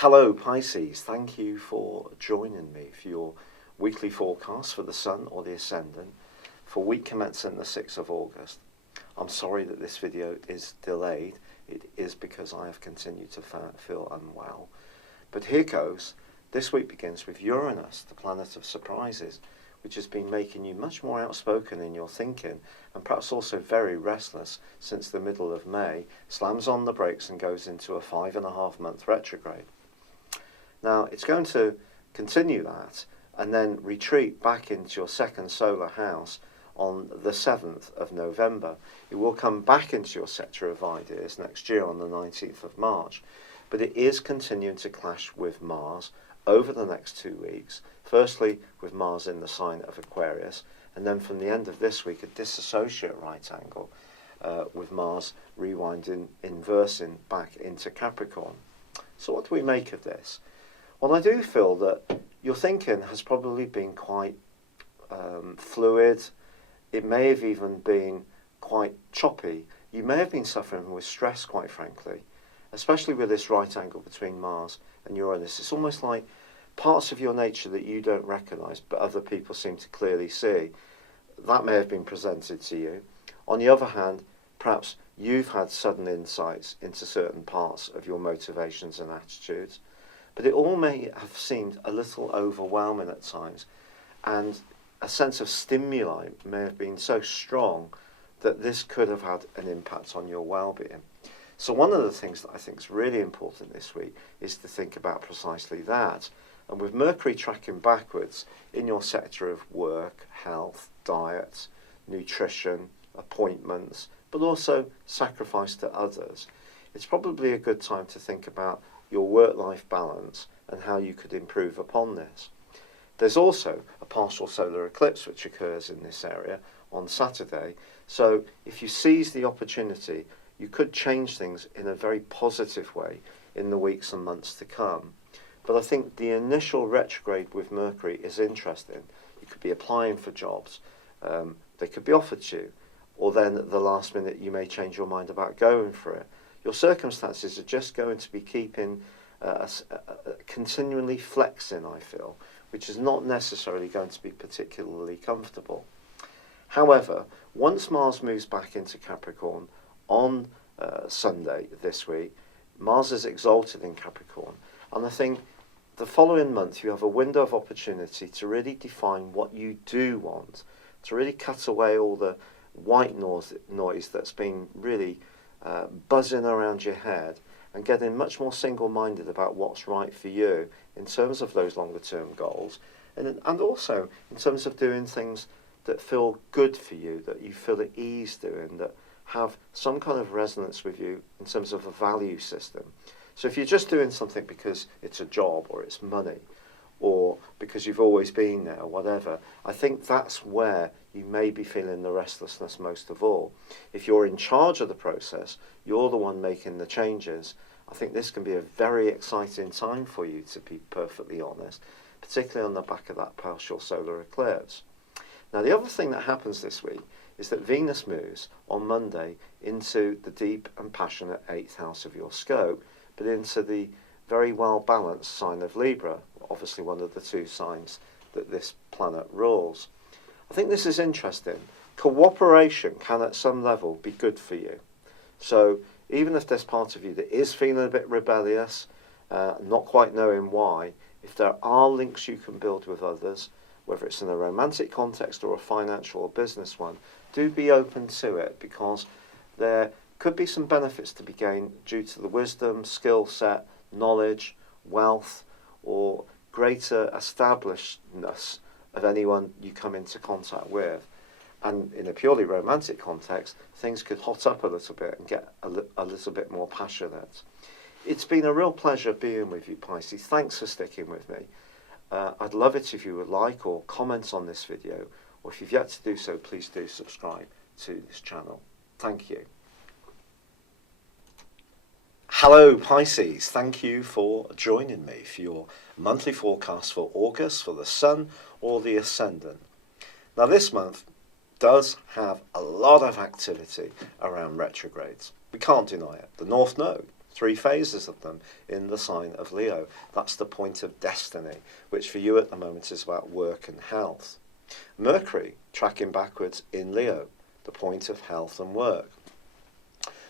Hello Pisces, thank you for joining me for your weekly forecast for the Sun or the Ascendant for week commencing the 6th of August. I'm sorry that this video is delayed. It is because I have continued to feel unwell. But here goes. This week begins with Uranus, the planet of surprises, which has been making you much more outspoken in your thinking and perhaps also very restless since the middle of May, slams on the brakes and goes into a 5.5-month retrograde. Now, it's going to continue that and then retreat back into your second solar house on the 7th of November. It will come back into your sector of ideas next year on the 19th of March, but it is continuing to clash with Mars over the next 2 weeks. Firstly, with Mars in the sign of Aquarius, and then from the end of this week, a disassociate right angle with Mars rewinding, inversing back into Capricorn. So what do we make of this? Well, I do feel that your thinking has probably been quite fluid. It may have even been quite choppy. You may have been suffering with stress, quite frankly, especially with this right angle between Mars and Uranus. It's almost like parts of your nature that you don't recognise, but other people seem to clearly see. That may have been presented to you. On the other hand, perhaps you've had sudden insights into certain parts of your motivations and attitudes. But it all may have seemed a little overwhelming at times, and a sense of stimuli may have been so strong that this could have had an impact on your well-being. So one of the things that I think is really important this week is to think about precisely that. And with Mercury tracking backwards in your sector of work, health, diet, nutrition, appointments, but also sacrifice to others, it's probably a good time to think about your work-life balance and how you could improve upon this. There's also a partial solar eclipse which occurs in this area on Saturday, so if you seize the opportunity, you could change things in a very positive way in the weeks and months to come. But I think the initial retrograde with Mercury is interesting. You could be applying for jobs, they could be offered to you, or then at the last minute you may change your mind about going for it. Your circumstances are just going to be keeping continually flexing, I feel, which is not necessarily going to be particularly comfortable. However, once Mars moves back into Capricorn on Sunday this week, Mars is exalted in Capricorn, and I think the following month you have a window of opportunity to really define what you do want, to really cut away all the white noise that's been really buzzing around your head, and getting much more single-minded about what's right for you in terms of those longer-term goals, and also in terms of doing things that feel good for you, that you feel at ease doing, that have some kind of resonance with you in terms of a value system. So if you're just doing something because it's a job or it's money, or because you've always been there, or whatever, I think that's where you may be feeling the restlessness most of all. If you're in charge of the process, you're the one making the changes, I think this can be a very exciting time for you, to be perfectly honest, particularly on the back of that partial solar eclipse. Now, the other thing that happens this week is that Venus moves on Monday into the deep and passionate 8th house of your scope, but into the very well balanced sign of Libra, obviously one of the two signs that this planet rules. I think this is interesting. Cooperation can at some level be good for you. So even if there's part of you that is feeling a bit rebellious, not quite knowing why, if there are links you can build with others, whether it's in a romantic context or a financial or business one, do be open to it, because there could be some benefits to be gained due to the wisdom, skill set, knowledge, wealth, or greater establishedness of anyone you come into contact with. And in a purely romantic context, things could hot up a little bit and get a little bit more passionate. It's been a real pleasure being with you, Pisces. Thanks for sticking with me. I'd love it if you would like or comment on this video, or if you've yet to do so, please do subscribe to this channel. Thank you. Hello Pisces, thank you for joining me for your monthly forecast for August for the Sun or the Ascendant. Now this month does have a lot of activity around retrogrades. We can't deny it. The North Node, 3 phases of them in the sign of Leo. That's the point of destiny, which for you at the moment is about work and health. Mercury tracking backwards in Leo, the point of health and work.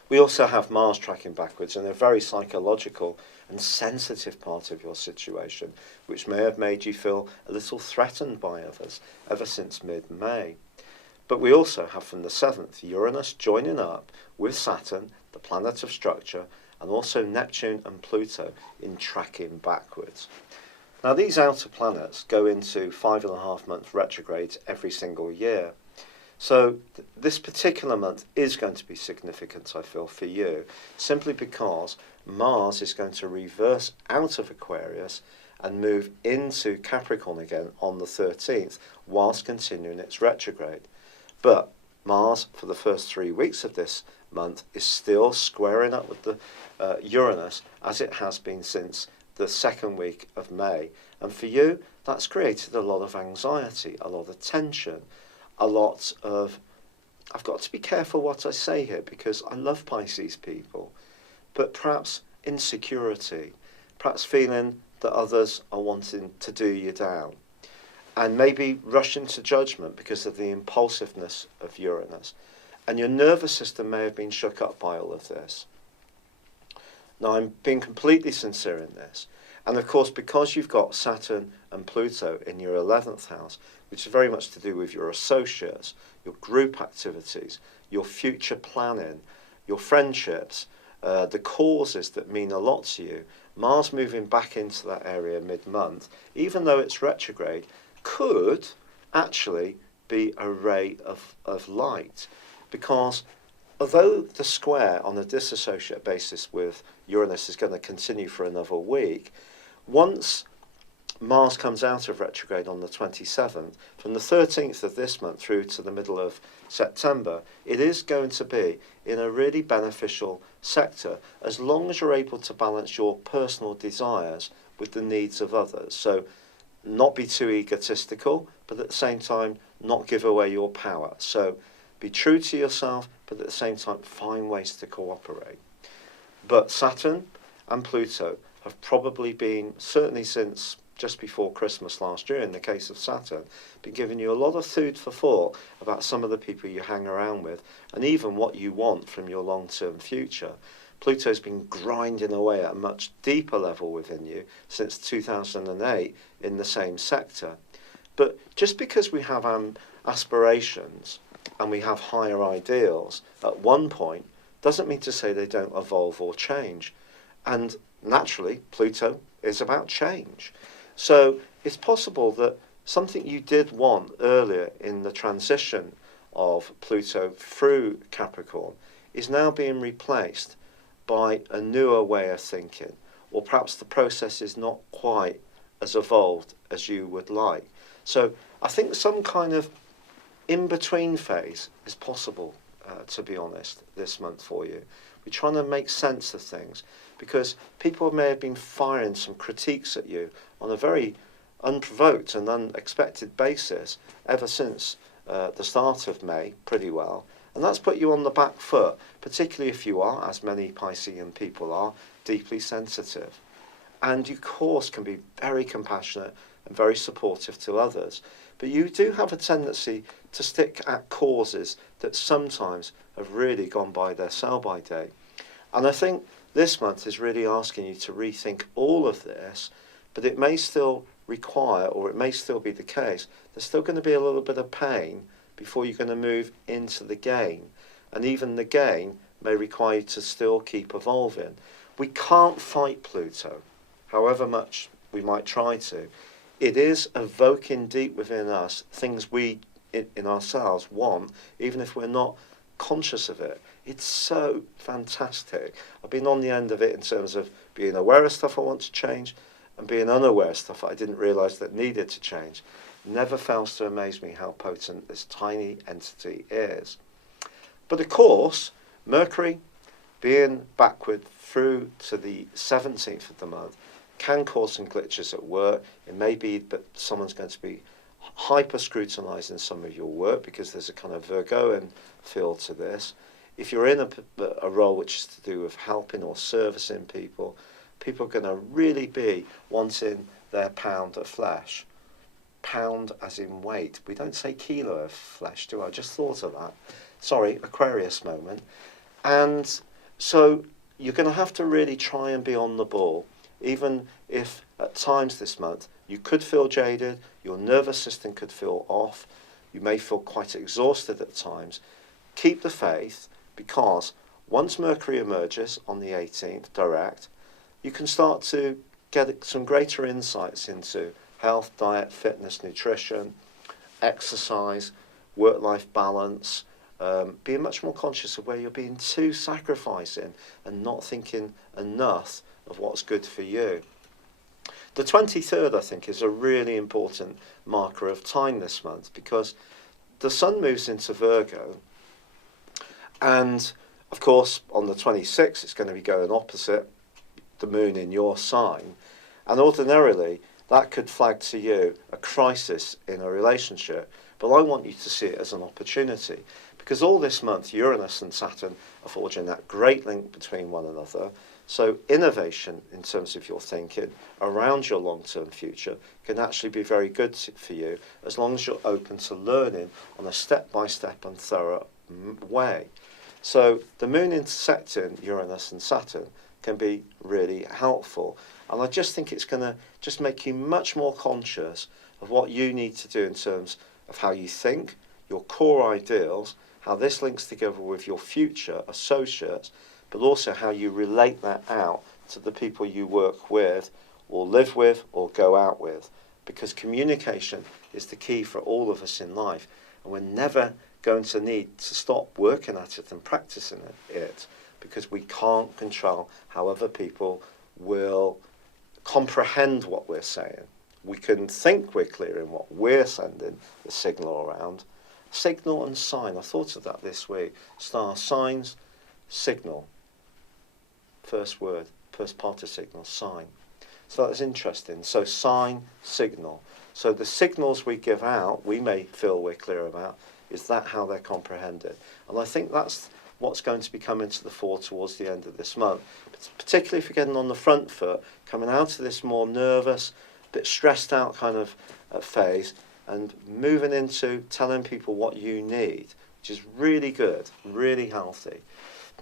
We also have Mars tracking backwards in a very psychological and sensitive part of your situation, which may have made you feel a little threatened by others ever since mid-May. But we also have from the 7th Uranus joining up with Saturn, the planet of structure, and also Neptune and Pluto in tracking backwards. Now these outer planets go into 5.5-month retrogrades every single year. So this particular month is going to be significant, I feel, for you, simply because Mars is going to reverse out of Aquarius and move into Capricorn again on the 13th, whilst continuing its retrograde. But Mars, for the first 3 weeks of this month, is still squaring up with the Uranus, as it has been since the 2nd week of May. And for you, that's created a lot of anxiety, a lot of tension, a lot of, I've got to be careful what I say here because I love Pisces people, but perhaps insecurity, perhaps feeling that others are wanting to do you down, and maybe rushing to judgment because of the impulsiveness of Uranus. And your nervous system may have been shook up by all of this. Now, I'm being completely sincere in this. And of course, because you've got Saturn and Pluto in your 11th house, which is very much to do with your associates, your group activities, your future planning, your friendships, the causes that mean a lot to you, Mars moving back into that area mid-month, even though it's retrograde, could actually be a ray of light. Because although the square on a disassociate basis with Uranus is going to continue for another week, once Mars comes out of retrograde on the 27th, from the 13th of this month through to the middle of September, it is going to be in a really beneficial sector as long as you're able to balance your personal desires with the needs of others. So not be too egotistical, but at the same time not give away your power. So be true to yourself, but at the same time find ways to cooperate. But Saturn and Pluto have probably been, certainly since just before Christmas last year, in the case of Saturn, been giving you a lot of food for thought about some of the people you hang around with, and even what you want from your long-term future. Pluto's been grinding away at a much deeper level within you since 2008 in the same sector. But just because we have aspirations and we have higher ideals at one point, doesn't mean to say they don't evolve or change. And naturally, Pluto is about change. So it's possible that something you did want earlier in the transition of Pluto through Capricorn is now being replaced by a newer way of thinking, or perhaps the process is not quite as evolved as you would like. So I think some kind of in-between phase is possible, to be honest, this month for you. We're trying to make sense of things because people may have been firing some critiques at you on a very unprovoked and unexpected basis ever since the start of May, pretty well. And that's put you on the back foot, particularly if you are, as many Piscean people are, deeply sensitive. And you, of course, can be very compassionate and very supportive to others. But you do have a tendency to stick at causes that sometimes have really gone by their sell-by date. And I think this month is really asking you to rethink all of this, but it may still require, or it may still be the case, there's still going to be a little bit of pain before you're going to move into the gain. And even the gain may require you to still keep evolving. We can't fight Pluto, however much we might try to. It is evoking deep within us things we in ourselves want, even if we're not conscious of it. It's so fantastic. I've been on the end of it in terms of being aware of stuff I want to change and being unaware of stuff I didn't realise that needed to change. Never fails to amaze me how potent this tiny entity is. But of course, Mercury being backward through to the 17th of the month can cause some glitches at work. It may be that someone's going to be hyper-scrutinising some of your work because there's a kind of Virgoan feel to this. if you're in a role which is to do with helping or servicing people, people are going to really be wanting their pound of flesh. Pound as in weight. We don't say kilo of flesh, do I? I just thought of that. Sorry, Aquarius moment. And so you're going to have to really try and be on the ball, even if at times this month you could feel jaded, your nervous system could feel off, you may feel quite exhausted at times. Keep the faith, because once Mercury emerges on the 18th direct, you can start to get some greater insights into health, diet, fitness, nutrition, exercise, work-life balance, being much more conscious of where you're being too sacrificing and not thinking enough of what's good for you. The 23rd, I think, is a really important marker of time this month, because the Sun moves into Virgo, and of course on the 26th it's going to be going opposite the Moon in your sign, and ordinarily that could flag to you a crisis in a relationship, but I want you to see it as an opportunity, because all this month Uranus and Saturn are forging that great link between one another. So innovation in terms of your thinking around your long-term future can actually be very good for you, as long as you're open to learning on a step-by-step and thorough way. So the Moon intersecting Uranus and Saturn can be really helpful. And I just think it's going to just make you much more conscious of what you need to do in terms of how you think, your core ideals, how this links together with your future associates, but also how you relate that out to the people you work with or live with or go out with. Because communication is the key for all of us in life, and we're never going to need to stop working at it and practicing it, because we can't control how other people will comprehend what we're saying. We can think we're clear in what we're sending the signal around. Signal and sign, I thought of that this week. Star signs, signal. First word, first participle, sign. So that's interesting. So sign, signal. So the signals we give out, we may feel we're clear about, is that how they're comprehended? And I think that's what's going to be coming to the fore towards the end of this month, particularly if you're getting on the front foot, coming out of this more nervous, bit stressed out kind of phase, and moving into telling people what you need, which is really good, really healthy.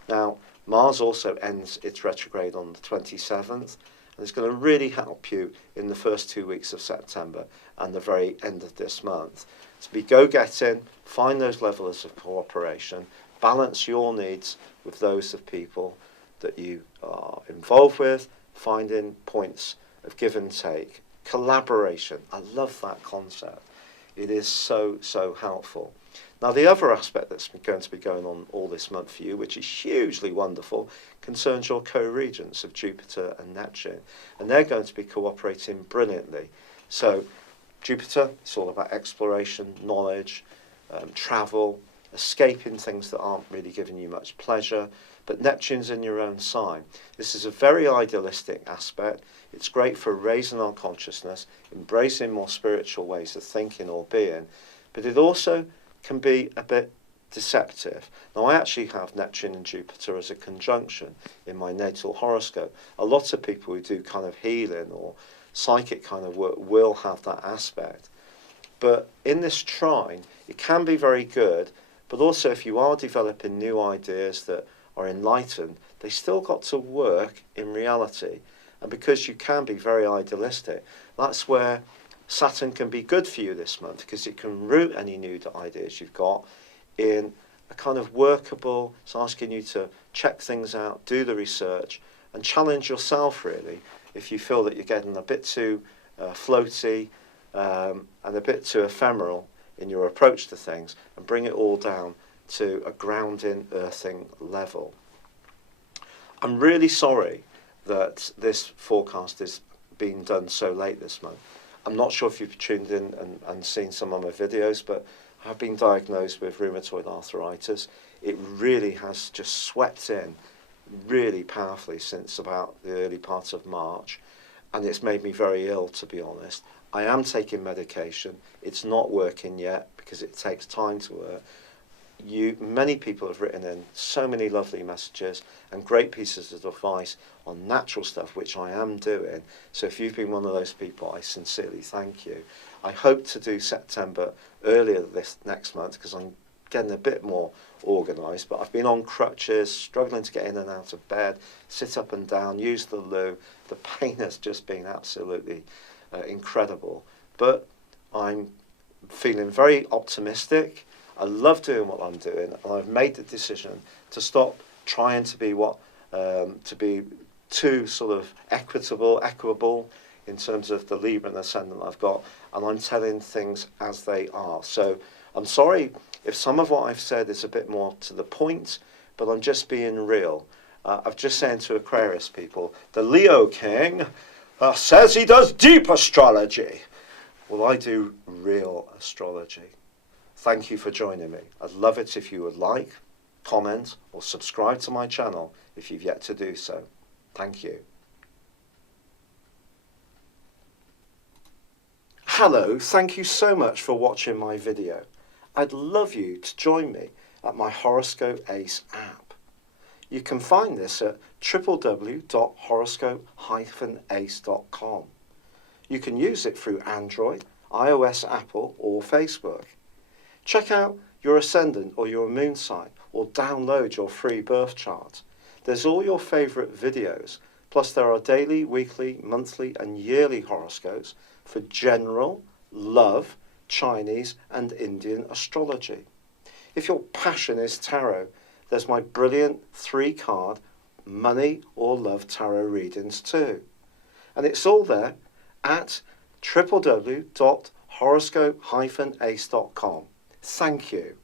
Now, Mars also ends its retrograde on the 27th, and it's going to really help you in the first 2 weeks of September and the very end of this month. To be go-getting, find those levels of cooperation, balance your needs with those of people that you are involved with, finding points of give and take, collaboration. I love that concept. It is so, so helpful. Now, the other aspect that's going to be going on all this month for you, which is hugely wonderful, concerns your co-regents of Jupiter and Neptune. And they're going to be cooperating brilliantly. So Jupiter, it's all about exploration, knowledge, travel, escaping things that aren't really giving you much pleasure. But Neptune's in your own sign. This is a very idealistic aspect. It's great for raising our consciousness, embracing more spiritual ways of thinking or being. But it also can be a bit deceptive. Now, I actually have Neptune and Jupiter as a conjunction in my natal horoscope. A lot of people who do kind of healing or psychic kind of work will have that aspect. But in this trine, it can be very good, but also if you are developing new ideas that are enlightened, they still got to work in reality. And because you can be very idealistic, that's where Saturn can be good for you this month, because it can root any new ideas you've got in a kind of workable, it's asking you to check things out, do the research, and challenge yourself really if you feel that you're getting a bit too floaty and a bit too ephemeral in your approach to things, and bring it all down to a grounding, earthing level. I'm really sorry that this forecast is being done so late this month. I'm not sure if you've tuned in and seen some of my videos, but I've been diagnosed with rheumatoid arthritis. It really has just swept in really powerfully since about the early part of March, and it's made me very ill, to be honest. I am taking medication. It's not working yet because it takes time to work. many people have written in so many lovely messages and great pieces of advice on natural stuff, which I am doing. So if you've been one of those people, I sincerely thank you. I hope to do September earlier this next month because I'm getting a bit more organised, but I've been on crutches, struggling to get in and out of bed, sit up and down, use the loo. The pain has just been absolutely incredible. But I'm feeling very optimistic. I love doing what I'm doing, and I've made the decision to stop trying to be too sort of equable in terms of the Libra and Ascendant I've got, and I'm telling things as they are. So I'm sorry if some of what I've said is a bit more to the point, but I'm just being real. I've just saying to Aquarius people, the Leo King says he does deep astrology. Well, I do real astrology. Thank you for joining me. I'd love it if you would like, comment, or subscribe to my channel if you've yet to do so. Thank you. Hello, thank you so much for watching my video. I'd love you to join me at my Horoscope Ace app. You can find this at www.horoscope-ace.com. You can use it through Android, iOS, Apple, or Facebook. Check out your ascendant or your moon sign, or download your free birth chart. There's all your favourite videos, plus there are daily, weekly, monthly and yearly horoscopes for general, love, Chinese and Indian astrology. If your passion is tarot, there's my brilliant 3-card money or love tarot readings too. And it's all there at www.horoscope-ace.com. Thank you.